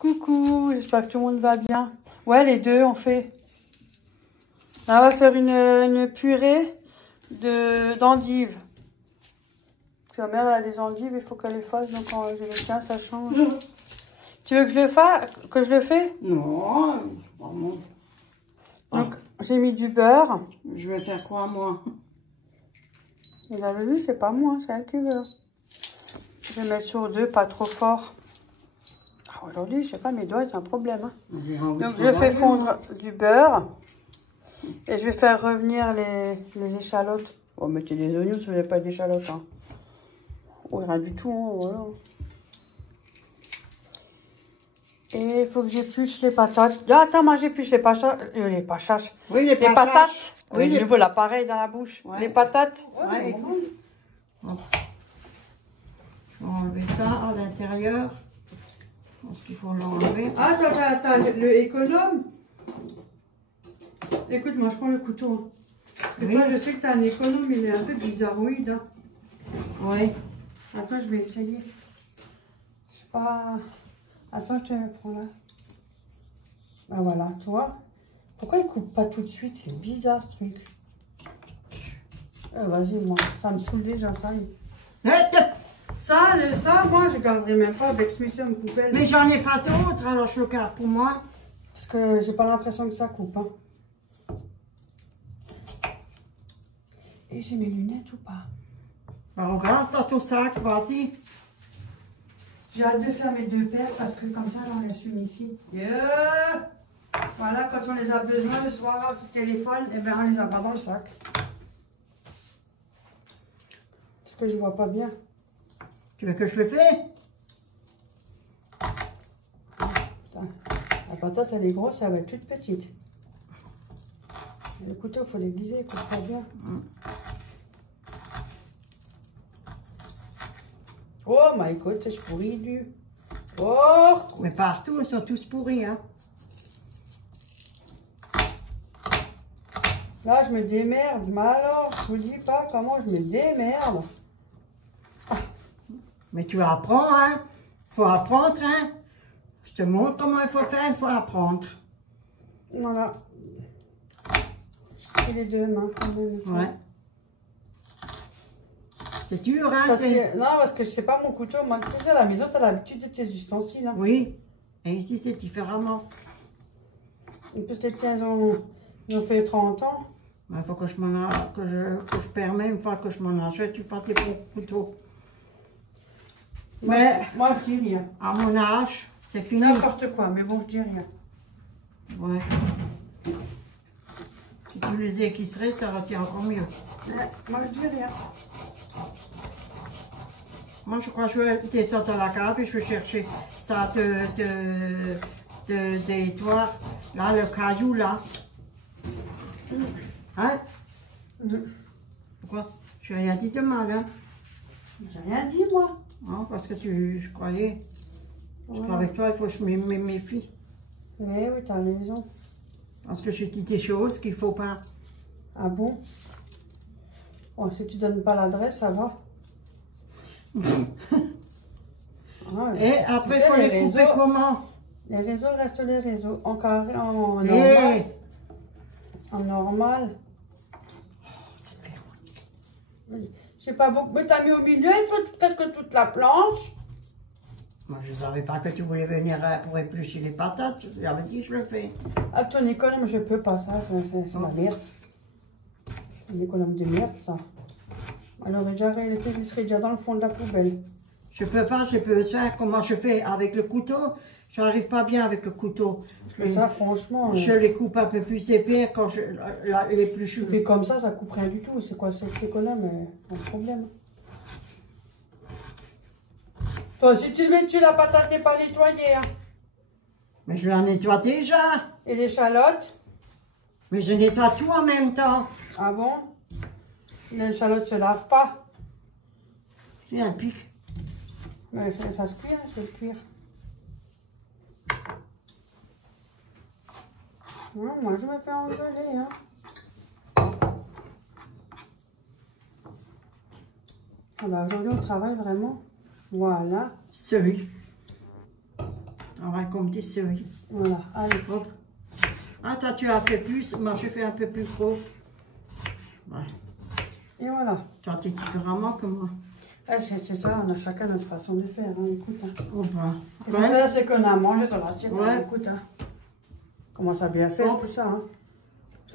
Coucou, j'espère que tout le monde va bien. Ouais, les deux, on fait. Là, on va faire une purée d'endives. Parce que ma mère elle a des endives, il faut qu'elle les fasse, donc je les tiens, ça change. Tu veux que je le fasse, que je le fais? Non, vraiment. Donc, j'ai mis du beurre. Je vais faire quoi, moi? Vous avez vu, c'est pas moi, c'est elle qui veut. Je vais mettre sur 2, pas trop fort. Ah, aujourd'hui, je sais pas, mes doigts, c'est un problème. Hein. Donc, je fais fondre du beurre. Et je vais faire revenir les échalotes. Oh, mettez des oignons si vous n'avez pas d'échalotes. Hein. Oh, rien du tout. Hein, voilà. Et il faut que j'épluche les patates. Ah, attends, moi j'épluche les patates. Les patates. Oui, les patates. Oui, de nouveau l'appareil dans la bouche. Ouais. Les patates. Ouais, écoute. Je vais enlever ça à l'intérieur. Je pense qu'il faut l'enlever. Attends, le économe. Écoute, moi je prends le couteau. Oui. Toi, je sais que tu as un économe, il est un peu bizarroïde. Hein. Oui. Attends, je vais essayer. Je sais pas. Attends, je te prends là. Ben voilà, toi. Pourquoi il coupe pas tout de suite? C'est bizarre ce truc. Vas-y, moi, ça me saoule déjà, ça. Ça, moi, je garderai même pas avec celui-ci en poubelle. Mais j'en ai pas d'autres, alors je le garde pour moi. Parce que j'ai pas l'impression que ça coupe. Hein. Et j'ai mes lunettes ou pas? Alors, regarde dans ton sac, vas-y. J'ai hâte de faire mes 2 paires parce que comme ça, j'en laisse une ici. Yeah. Voilà, quand on les a besoin le soir au téléphone, et ben on les a pas dans le sac. Parce que je vois pas bien. Tu veux que je le fasse? Ça. La patate, elle est grosse, elle va être toute petite. Le couteau, il faut l'aiguiser, il coupe pas bien. Oh my god, je pourris du... Oh! Mais partout, ils sont tous pourris, hein. Là, je me démerde. Mais alors, je vous dis pas comment je me démerde. Mais tu apprends, hein. Faut apprendre, hein. Je te montre comment il faut faire, il faut apprendre. Voilà. J'ai les 2 mains quand même. Ouais. C'est dur, hein. Non, parce que je sais pas mon couteau. Moi, tu sais, à la maison, tu as l'habitude de tes ustensiles. Hein. Oui. Et ici, c'est différemment. Peut-être qu'ils ont fait 30 ans. Il faut que je m'en que je permets, une fois que je m'en achète, tu fasses tes propres couteaux. Mais moi, je dis rien. À mon âge, c'est fini. N'importe quoi, mais bon, je dis rien. Ouais. Si tu les équisserais, ça retient encore mieux. Ouais, moi, je dis rien. Moi, je crois que je vais descendre à la cave et je vais chercher ça des toits. Là, le caillou, là. Hein? Pourquoi? Je n'ai rien dit de mal, hein? J'ai rien dit, moi. Non, parce que je croyais. Parce qu'avec toi, il faut que je me méfie. Oui, tu as raison. Parce que j'ai dit des choses qu'il ne faut pas. Ah bon? Bon, si tu ne donnes pas l'adresse, ça va. Et après, il faut les couper comment? Les réseaux restent les réseaux. En carré, en normal. En normal. Je sais pas beaucoup. Mais t'as mis au milieu, il faut presque toute la planche. Moi, je ne savais pas que tu voulais venir pour éplucher les patates. J'avais dit, je le fais. Ah, ton économe, je peux pas, ça, c'est la merde. Une économe de merde, ça. Alors, il serait déjà dans le fond de la poubelle. Je peux pas, je peux faire comment je fais avec le couteau. Je n'arrive pas bien avec le couteau. Mais ça, franchement... Je les coupe un peu plus épais quand je l'épluche. Tu fais comme ça coupe rien du tout. C'est quoi cet économe? Pas de problème. Toi, si tu le mets dessus, la patate n'est pas nettoyée. Hein. Mais je la nettoie déjà. Et l'échalote? Mais je nettoie tout en même temps. Ah bon? L'échalote se lave pas. Il y a un pic. Mais ça se cuire, je vais le cuire. Non, moi, je me fais engueuler. Hein. Ah bah, aujourd'hui, on travaille vraiment. Voilà. Celui. On va comme des seuils. Voilà, allez. Hop. Ah, toi, tu as fait plus. Moi, je fais un peu plus gros. Ouais. Et voilà. Toi, tu es différemment que moi. Ah, c'est ça, on a chacun notre façon de faire. Hein. Écoute. Hein. Oh, bah. Ouais. Ça, c'est qu'on a mangé sur l'assiette. Ouais. Hein. Écoute. Hein. Comment ça a bien fait tout ça. Hein.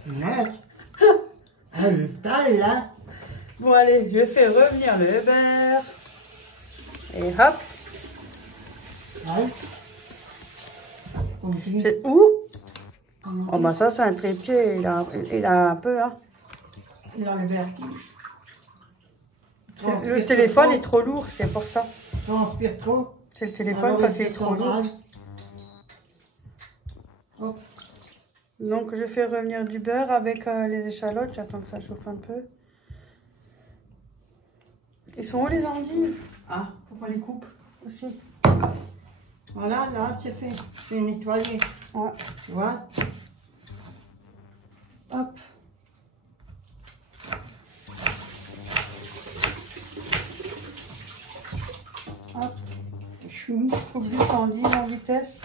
Net. Ah, le style, là. Bon, allez, je fais revenir le beurre. Et hop. Ouais. C'est où? Oh, bah ça, c'est un trépied. Il a un peu, hein. Il a le vertige. Le téléphone est trop lourd, c'est pour ça. Transpire trop. C'est le téléphone quand c'est trop lourd. Oh. Donc, je fais revenir du beurre avec les échalotes. J'attends que ça chauffe un peu. Ils sont où les endives? Ah, faut pas les couper aussi. Voilà, là, c'est fait. C'est nettoyé. Ouais. Tu vois? Hop. Hop. Choumis. Coupe juste endive en vitesse.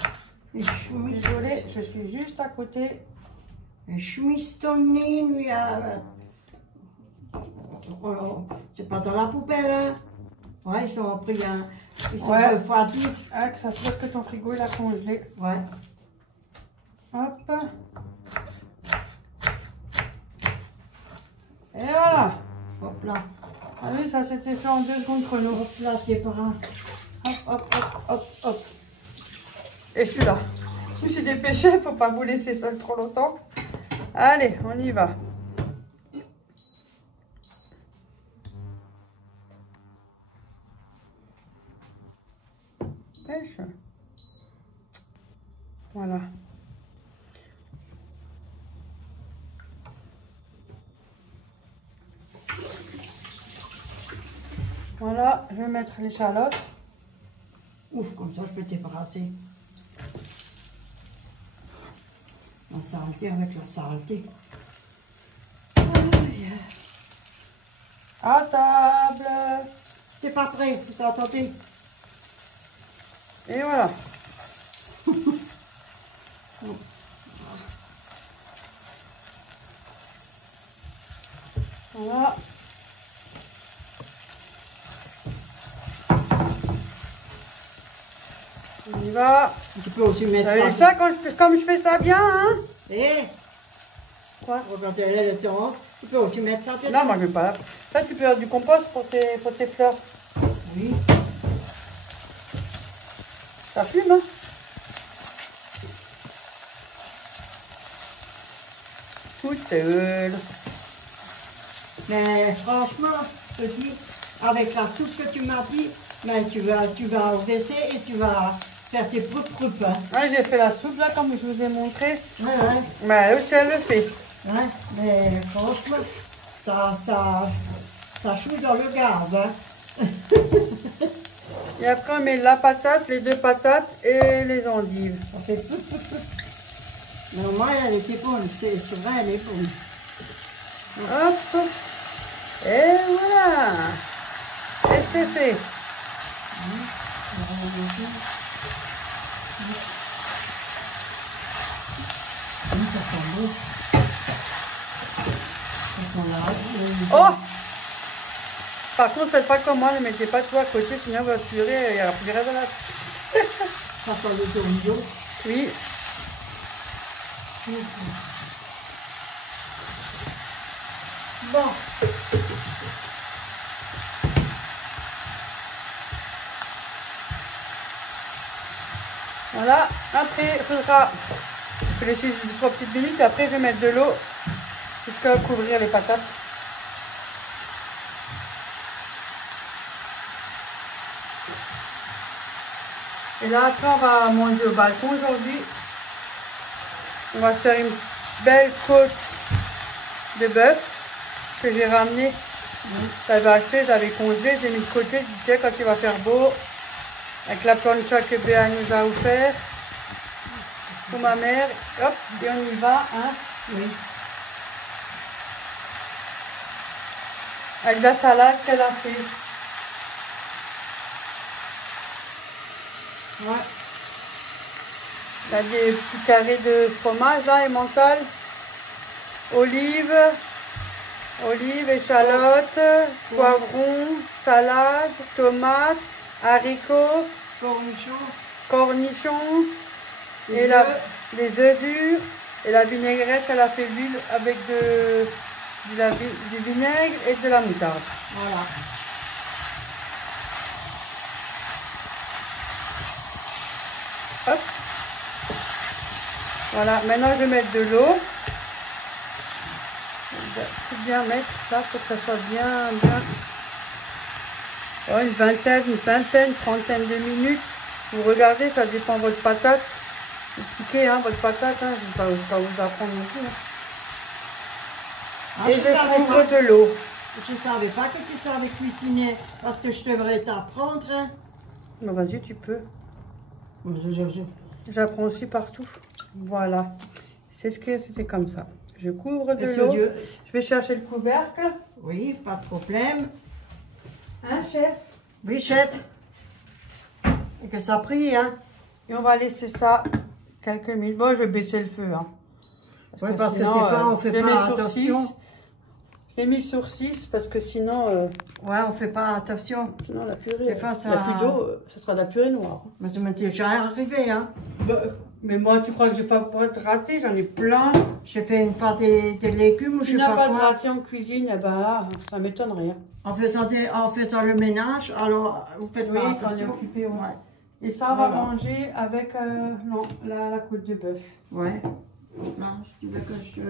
Et choumis. Désolée, je suis juste à côté. Et choumis ton nez, lui, c'est pas dans la poubelle, hein? Ouais, ils sont pris un. Ils sont refroidis. Ah, que ça se passe que ton frigo il a congelé. Ouais. Hop. Et voilà. Hop là. Ah oui, ça s'était fait en 2 secondes chrono. Hop là, c'est pas grave. Hop, hop, hop, hop, hop. Et je suis là. Je me suis dépêchée pour pas vous laisser seul trop longtemps. Allez, on y va. Pêche. Voilà. Voilà, je vais mettre l'échalote. Ouf, comme ça, je peux t'ébrasser. La saleté avec la saleté. À table. C'est pas prêt, vous entendez? Et voilà. Voilà. On y va. Tu peux aussi mettre T'as vu ça comme je fais ça bien, hein? Eh, Quoi? regardez le temps. Tu peux aussi mettre ça dedans. Non, moi je veux pas. Ça, tu peux avoir du compost pour tes fleurs. Oui. Ça fume, hein? Toute seule. Mais franchement, je te dis, avec la soupe que tu m'as dit, mais tu vas au WC et tu vas faire tes propres pains. Ouais, j'ai fait la soupe là, comme je vous ai montré. Ouais, ouais. Mais elle aussi, elle le fait. Ouais, mais franchement, ça choue dans le gaz, hein. Et après, on met la patate, les 2 patates et les endives. Ça fait tout. Normalement, elle était bonne, c'est vrai, elle est bonne. Hop. Et voilà. Et c'est fait. Ça sent bon. Ça sent là. Oh! Par contre, faites pas comme moi, ne mettez pas tout à côté, sinon votre purée, il y aura plus de reste de la... Ça sent le oignons. Oui. Bon. Voilà. Après, il faudra... Je vais laisser 3 petites minutes. Après, je vais mettre de l'eau jusqu'à couvrir les patates. Et là, après, on va manger au balcon aujourd'hui. On va se faire une belle côte de bœuf que j'ai ramené. J'avais acheté, j'avais congelé, j'ai mis de côté. Je disais quand il va faire beau, avec la plancha que Béa nous a offert pour ma mère. Hop, et on y va. Hein. Oui. Avec la salade qu'elle a fait. Ouais. Il y a des petits carrés de fromage, là, emmental. Olives, échalotes, poivrons, salade, tomates, haricots, cornichons, et les œufs durs, et la vinaigrette, elle a fait l'huile avec du vinaigre et de la moutarde. Voilà. Hop. Voilà, maintenant je vais mettre de l'eau. Tout bien mettre ça pour que ça soit bien. Oh, une vingtaine, trentaine de minutes. Vous regardez, ça dépend de votre patate. Vous piquez votre patate, hein, je ne vais pas vous apprendre non plus. Ah, et je couvre de l'eau. Je ne savais pas que tu savais cuisiner, parce que je devrais t'apprendre. Hein. Bon, vas-y, tu peux. J'apprends aussi partout. Voilà. C'est ce que c'était comme ça. Je couvre de l'eau. Je vais chercher le couvercle. Oui, pas de problème. Hein, chef? Oui, chef. Et que ça prie, hein. Et on va laisser ça quelques minutes. Bon, je vais baisser le feu, hein. Parce que des fois, on fait pas attention. Je l'ai mis sur 6 parce que sinon... Ouais, on fait pas attention. Sinon, la purée, des fois, ça... la plus d'eau, ça sera de la purée noire. Mais ça m'est déjà arrivé, hein. Mais moi, tu crois que je vais pas de raté? J'en ai plein. J'ai fait une fois des légumes ou je sais pas quoi. Tu n'as pas de raté en cuisine, eh ben, ça m'étonnerait. En faisant le ménage, alors vous faites pas attention. Occupé, ouais. Et ça, on va manger avec la côte de bœuf. Ouais. Là, tu veux que je...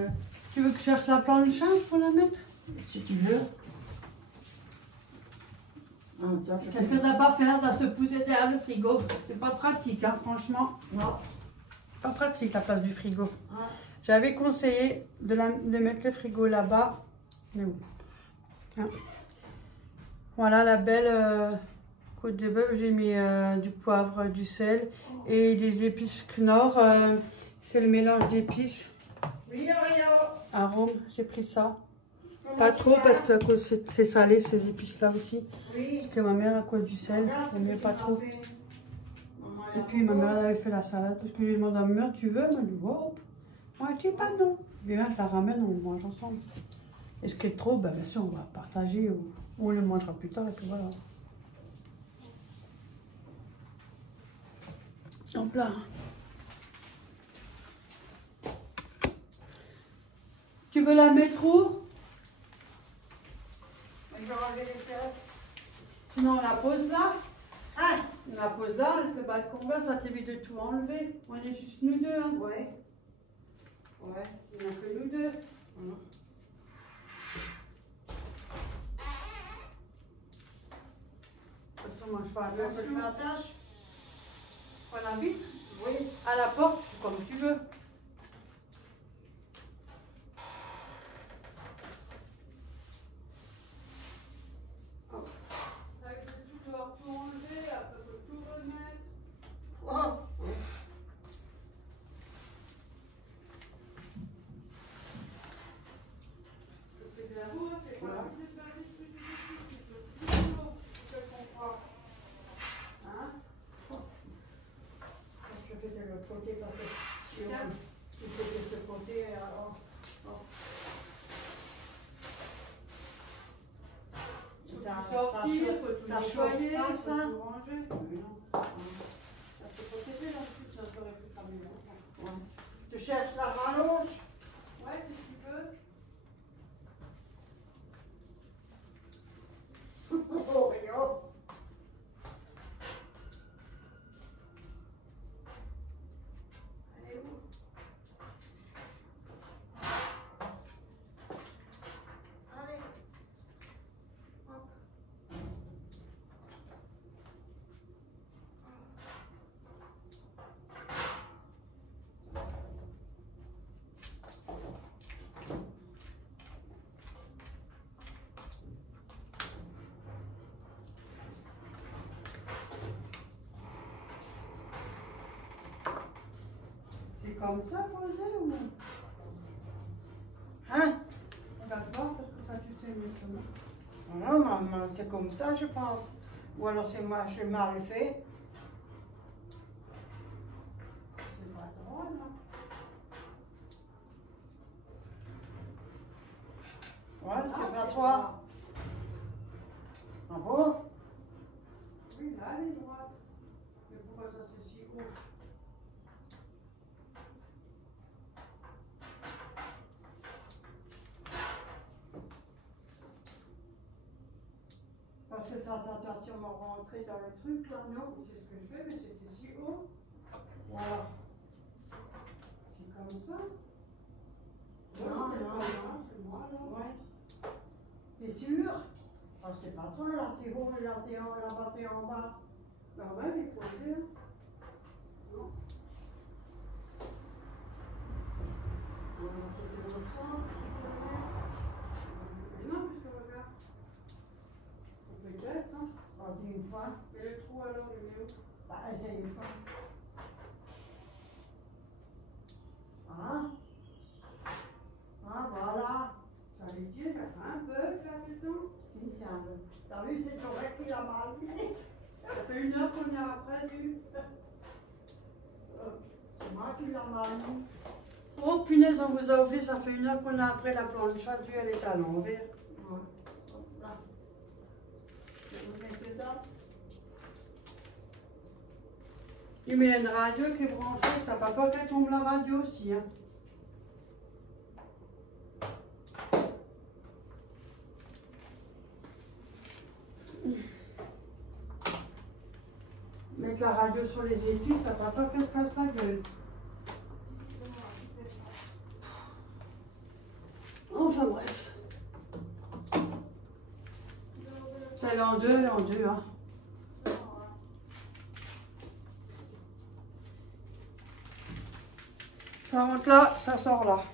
Tu veux que je cherche la planche pour la mettre? Si tu veux. Qu'est-ce que t'as pas faire? T'as se pousser derrière le frigo. C'est pas pratique, hein, franchement. Non. Pas pratique la place du frigo. Ah. J'avais conseillé de mettre le frigo là-bas. Mais bon. Hein. Voilà la belle côte de bœuf. J'ai mis du poivre, du sel et des épices Knorr. C'est le mélange d'épices. Oui, arôme, j'ai pris ça. Pas trop parce que c'est salé ces épices là aussi. Oui. Parce que ma mère a quoi du sel, elle n'aimait pas trop. Et puis ma mère elle avait fait la salade parce que je lui ai demandé à ma mère, tu veux? Elle m'a dit, wow. Moi je dis pas non. Bien, je la ramène, on le mange ensemble. Et ce qui est trop, ben, bien sûr, on va partager ou on le mangera plus tard et puis voilà. En plat. Tu veux la mettre où? Sinon on la pose là. Ah, on la pose là, on laisse le balcon ouvert, ça t'évite de tout enlever. On est juste nous deux. Hein. Ouais. Ouais, il n'y a que nous deux. Voilà. De toute façon, moi je parle de Je m'attache. Voilà, vite. Oui. À la porte, comme tu veux. Côté parce que si c'est de ce côté, alors. Ça chauffe pas ça. Tu cherches la rallonge? Ouais, si tu veux. Oh, yo. C'est comme ça posé ou? Hein? D'accord, parce que ça tu sais maintenant. Non, maman, c'est comme ça, je pense. Ou alors c'est moi, je l'ai mal fait. C'est pas Ouais, c'est pas toi. Ah bon? Oui, là, elle est droite. Mais pourquoi ça c'est si haut? Parce que ça doit sûrement rentrer dans le truc là, non? C'est ce que je fais, mais c'était si haut. Voilà. C'est comme ça. Non, C'est moi, là. Ouais. T'es sûr? Ah, c'est pas toi, là, c'est haut, là, c'est en, là-bas, c'est en bas. Normal, il faut le dire. Non. C'est de l'autre sens qu'il faut le mettre. Mais non, puisque regarde. Peut-être, hein. Vas-y une fois. Et le trou alors, il est où? Bah, essaye une fois. Ah. Ah, voilà. Ça veut dire, il y a un bug là-dedans. Si, c'est un peu. T'as vu, c'est ton mec qui l'a mal fait. Ça fait 1 heure qu'on est après du. C'est moi qui l'a mal mis. Oh punaise, on vous a offert, ça fait 1 heure qu'on est après la planche à Dieu, elle est à l'envers. Ouais. Hop là. Je vais vous mettre dedans. Il met une radio qui est branchée, t'as pas peur qu'elle tombe la radio aussi, hein. Mettre la radio sur les études, t'as pas peur qu'elle se casse la gueule. Enfin bref. C'est l'an 2, hein. Ça rentre là, ça sort là.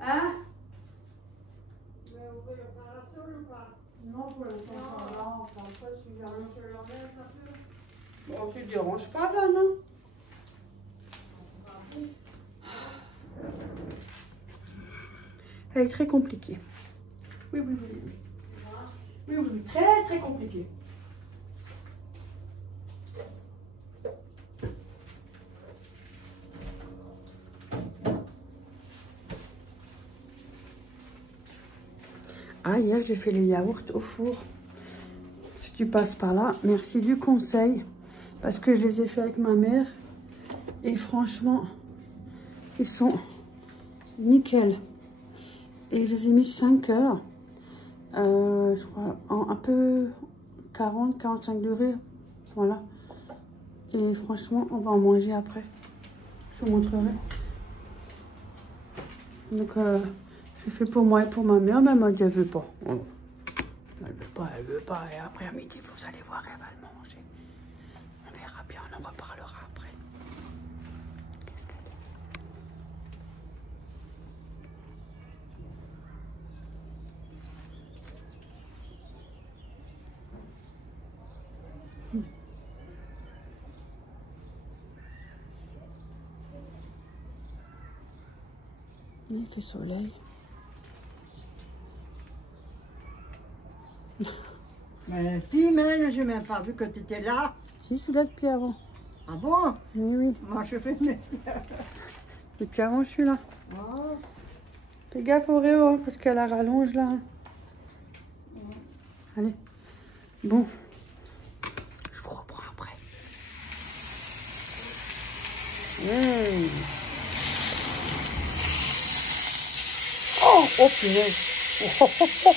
Hein? Tu veux ouvrir le parasol ou pas? Non, pour l'instant, ça va, on prend pas, si j'ai rien. Je l'enlève un peu. Bon, tu te déranges pas là, non? Vas-y. Elle est très compliquée. Oui, oui, oui, oui. Oui, oui, oui, très, très compliquée. Ah, hier, j'ai fait les yaourts au four. Si tu passes par là, merci du conseil. Parce que je les ai fait avec ma mère. Et franchement, ils sont nickel. Et je les ai mis 5 heures. Je crois, un peu 40-45 degrés. Voilà. Et franchement, on va en manger après. Je vous montrerai. Donc, j'ai fait pour moi et pour ma mère. Mais elle m'a dit, elle veut pas. Elle veut pas, elle veut pas. Et après, à midi, vous allez voir, elle va le manger. On verra bien, on en reparlera après. Qu'est-ce qu'elle dit? Il fait soleil. Mais si, mais j'ai même pas vu que tu étais là. Si, je suis là depuis avant. Ah bon? Oui, oui. Moi, je fais mes... Depuis avant, je suis là. Oh. Fais gaffe au Réo, hein, parce qu'elle la rallonge là. Allez. Bon. Je vous reprends après. Oh, oh punaise. Oh, oh, oh.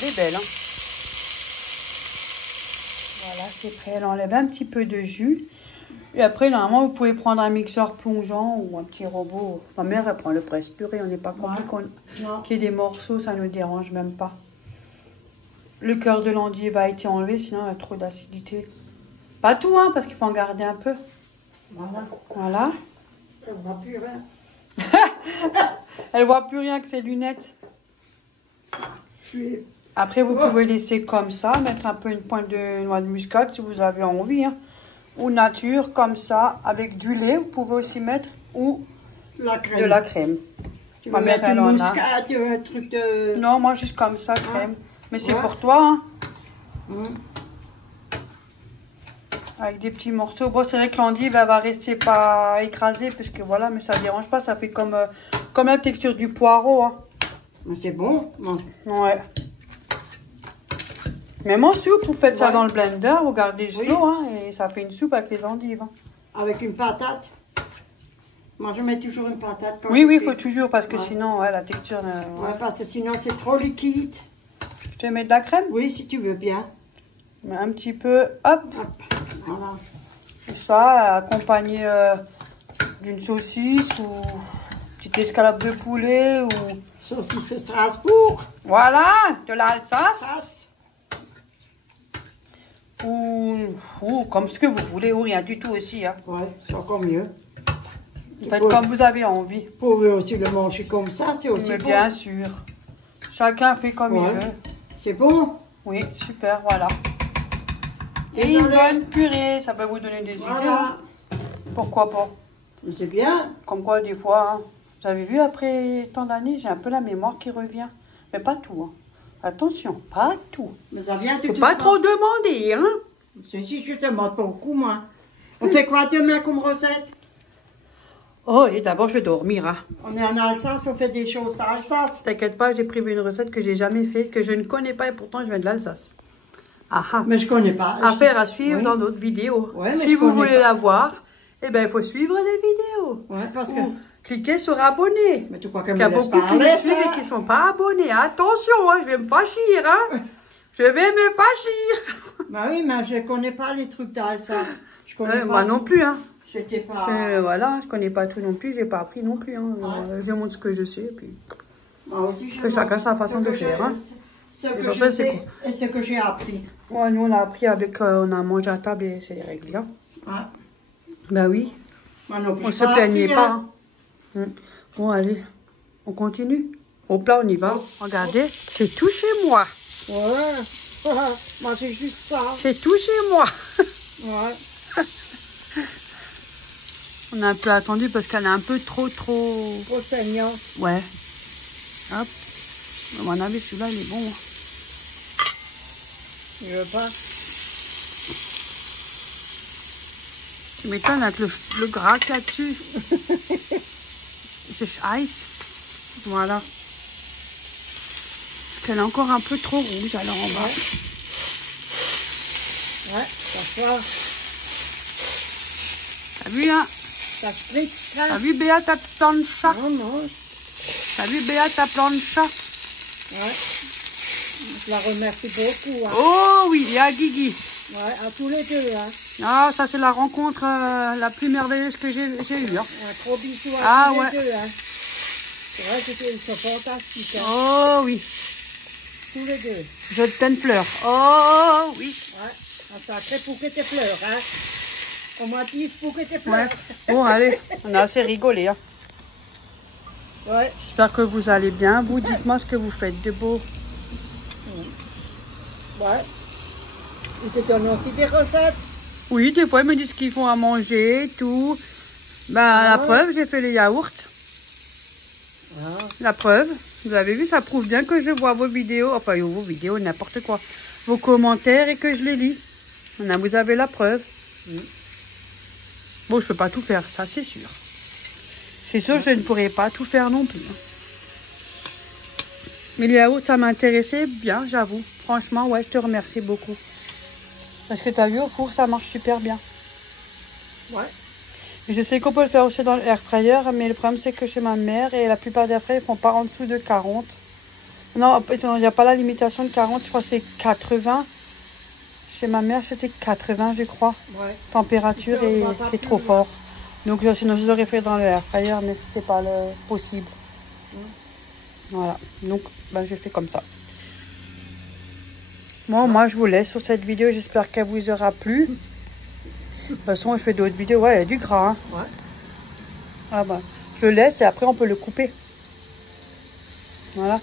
Elle est belle, hein. Voilà, c'est prêt. Elle enlève un petit peu de jus. Et après, normalement, vous pouvez prendre un mixeur plongeant ou un petit robot. Ma mère, elle prend le presse-purée. On n'est pas content qu'il y ait des morceaux, ça ne nous dérange même pas. Le cœur de l'endive va être enlevé, sinon il y a trop d'acidité. Pas tout, hein, parce qu'il faut en garder un peu. Voilà. Voilà. Elle ne voit plus rien. Elle voit plus rien que ses lunettes. Après, vous pouvez laisser comme ça, mettre un peu une pointe de noix de muscade si vous avez envie. Hein. Ou nature, comme ça, avec du lait. Vous pouvez aussi mettre ou La crème. de la crème. Tu Ma veux mère, mettre elle une en a. muscade, un truc de... Non, moi, juste comme ça, crème. Mais c'est Ouais. pour toi. Hein. Avec des petits morceaux. Bon, c'est vrai que l'endive, elle va rester pas écrasée, parce que voilà, mais ça ne dérange pas. Ça fait comme la texture du poireau. Hein. Mais c'est bon. Ouais. Même en soupe, vous faites ça dans le blender, vous gardez juste l'eau, hein, et ça fait une soupe avec les endives. Hein. Avec une patate. Moi, je mets toujours une patate. Oui, il faut toujours, parce que sinon, la texture... Ouais, parce que sinon, c'est trop liquide. Je te mets de la crème? Oui, si tu veux bien. Mais un petit peu, hop. Voilà. Et ça, accompagné d'une saucisse ou une petite escalope de poulet ou... Saucisse de Strasbourg. Voilà, de l'Alsace. Ou comme ce que vous voulez, ou rien du tout aussi. Hein. Ouais, c'est encore mieux. Faites comme vous avez envie. Vous pouvez aussi le manger comme ça, c'est aussi mais bon. Bien sûr. Chacun fait comme il veut. C'est bon? Oui, super, voilà. Et une bonne purée, ça peut vous donner des idées. Hein. Pourquoi pas? C'est bien. Comme quoi, des fois, hein, vous avez vu, après tant d'années, j'ai un peu la mémoire qui revient. Mais pas tout. Hein. Attention, pas tout. Mais ça vient tout. Faut pas trop demander, hein? Si je te demande pas beaucoup, moi. On fait quoi demain comme recette? Oh, et d'abord, je vais dormir. Hein. On est en Alsace, on fait des choses en Alsace. T'inquiète pas, j'ai prévu une recette que j'ai jamais faite, que je ne connais pas et pourtant je viens de l'Alsace. Ah ah. Mais je connais pas. Affaire à suivre dans d'autres vidéos. Ouais, mais si vous voulez la voir, eh ben, il faut suivre les vidéos. Ouais, parce que... Cliquez sur abonner. Mais tu crois que il y a beaucoup qui me suivent et qui ne sont pas abonnés. Attention, hein, je vais me fâchir. Hein. Je vais me fâchir. Bah oui, mais je ne connais pas les trucs d'Alsace. Moi non plus. Hein. J'étais pas... Voilà, je connais pas tout non plus. J'ai pas appris non plus. Hein. Ouais. Je montre ce que je sais. Puis... Moi aussi, je chacun sa façon de faire. Hein. Ce que je sais et ce que j'ai appris. Ouais, nous, on a appris avec... on a mangé à table et c'est les règles. Hein. Ah. Ben oui. Moi non plus, on se plaignait pas. Hein. Bon, allez. On continue. Au plat, on y va. Regardez. C'est tout chez moi. Ouais. Moi, c'est juste ça. C'est tout chez moi. Ouais. On a un peu attendu parce qu'elle est un peu trop... Trop saignant. Ouais. Hop. À mon avis, celui-là, il est bon. Je veux pas. Tu m'étonnes avec le gras qu'il y a dessus. C'est ice. Voilà. Parce qu'elle est encore un peu trop rouge, alors on va... Ouais, ça va. T'as vu, hein? Ça spritz, hein? T'as vu, Béa, ta plancha? Non. T'as vu, Béa, ta plancha? Ouais. Je la remercie beaucoup. Hein. Oh oui, et à Guigui. Ouais, à tous les deux. Hein. Ah, ça c'est la rencontre la plus merveilleuse que j'ai eue. Hein. Un gros bisou à tous les deux. Hein. C'est vrai qu'ils sont fantastiques. Hein. Oh oui. Tous les deux. Je te pleine fleurs. Oh oui. Ouais, un sacré bouquet de fleurs. Hein. Au moins 10 bouquets de fleurs. Ouais. Bon, allez, on a assez rigolé. Hein. Ouais. J'espère que vous allez bien. Vous, dites-moi ce que vous faites de beau. Ouais. Ils te donnent aussi des recettes? Oui, des fois, ils me disent ce qu'ils font à manger, tout. Ben, la preuve, j'ai fait les yaourts. La preuve. Vous avez vu, ça prouve bien que je vois vos vidéos. Enfin, vos vidéos, n'importe quoi. Vos commentaires et que je les lis. Vous avez la preuve. Bon, je peux pas tout faire, ça, c'est sûr. C'est sûr, je ne pourrais pas tout faire non plus. Mais les yaourts, ça m'intéressait bien, j'avoue. Franchement, ouais, je te remercie beaucoup. Parce que tu as vu, au four, ça marche super bien. Ouais. Je sais qu'on peut le faire aussi dans l'air fryer, mais le problème, c'est que chez ma mère, et la plupart des air fryers, ils font pas en dessous de 40. Non, il n'y a pas la limitation de 40, je crois que c'est 80. Chez ma mère, c'était 80, je crois. Ouais. Température, et c'est trop fort. Donc, sinon, je l'aurais fait dans l'air fryer, mais c'était pas possible. Voilà. Donc, ben, je fais comme ça. Bon, moi, je vous laisse sur cette vidéo. J'espère qu'elle vous aura plu. De toute façon, je fais d'autres vidéos. Ouais, il y a du gras. Hein. Ouais. Ah ben, je le laisse et après, on peut le couper. Voilà.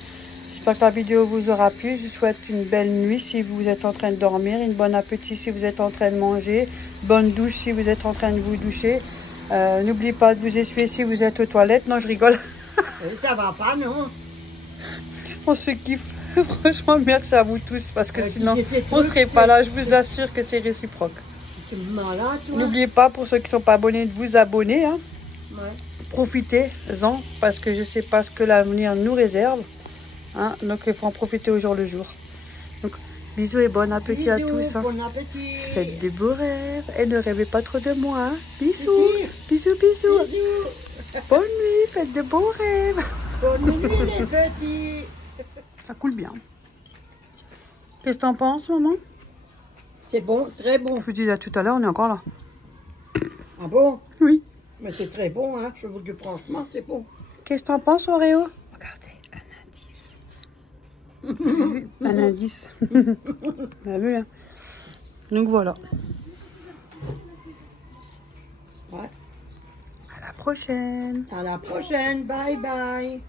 J'espère que la vidéo vous aura plu. Je vous souhaite une belle nuit si vous êtes en train de dormir. Une bonne appétit si vous êtes en train de manger. Bonne douche si vous êtes en train de vous doucher. N'oubliez pas de vous essuyer si vous êtes aux toilettes. Non, je rigole. Ça va pas, non? On se kiffe. Franchement, merci à vous tous parce que sinon, on ne serait pas là. Je vous assure que c'est réciproque. T'es malade, toi. N'oubliez pas, pour ceux qui ne sont pas abonnés, de vous abonner. Hein. Ouais. Profitez-en, parce que je ne sais pas ce que l'avenir nous réserve. Hein. Donc, il faut en profiter au jour le jour. Donc, bisous et bon appétit à tous. Hein. Bon appétit. Faites des beaux rêves et ne rêvez pas trop de moi. Hein. Bisous. Bisous. Bisous. Bisous. Bonne nuit, faites de beaux rêves. Bonne nuit, les petits. Ça coule bien. Qu'est-ce que t'en penses, maman? C'est bon, très bon. Je vous disais tout à l'heure, on est encore là. Ah bon? Oui. Mais c'est très bon, hein. Je vous dis franchement, c'est bon. Qu'est-ce que t'en penses, Oreo? Regardez, un indice. Un indice. On a vu, hein. Donc voilà. Ouais. À la prochaine. À la prochaine. Bye bye.